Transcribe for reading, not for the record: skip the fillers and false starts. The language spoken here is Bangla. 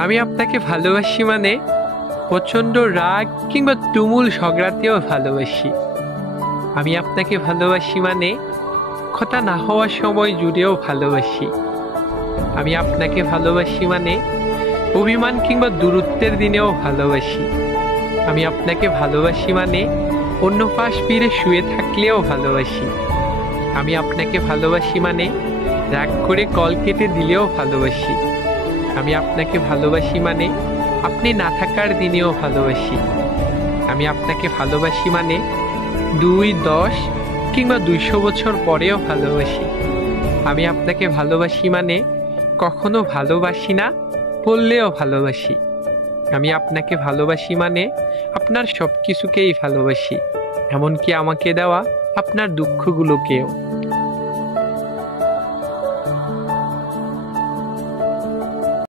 আমি আপনাকে ভালোবাসি মানে প্রচণ্ড রাগ কিংবা তুমুল ঝগড়াতেও ভালোবাসি। আমি আপনাকে ভালোবাসি মানে কথা না হওয়ার সময় জুড়েও ভালোবাসি। আমি আপনাকে ভালোবাসি মানে অভিমান কিংবা দূরত্বের দিনেও ভালোবাসি। আমি আপনাকে ভালোবাসি মানে অন্য পাশ ফিরে শুয়ে থাকলেও ভালোবাসি। আমি আপনাকে ভালোবাসি মানে রাগ করে কল কেটে দিলেও ভালোবাসি। আমি আপনাকে ভালোবাসি মানে আপনি না থাকার দিনেও ভালোবাসি। আমি আপনাকে ভালোবাসি মানে 2, 10 কিংবা 200 বছর পরেও ভালোবাসি। আমি আপনাকে ভালোবাসি মানে কখনো ভালোবাসি না বললেও ভালোবাসি। আমি আপনাকে ভালোবাসি মানে আপনার সব কিছুকেই ভালোবাসি, এমনকি আমাকে দেওয়া আপনার দুঃখগুলোকেও।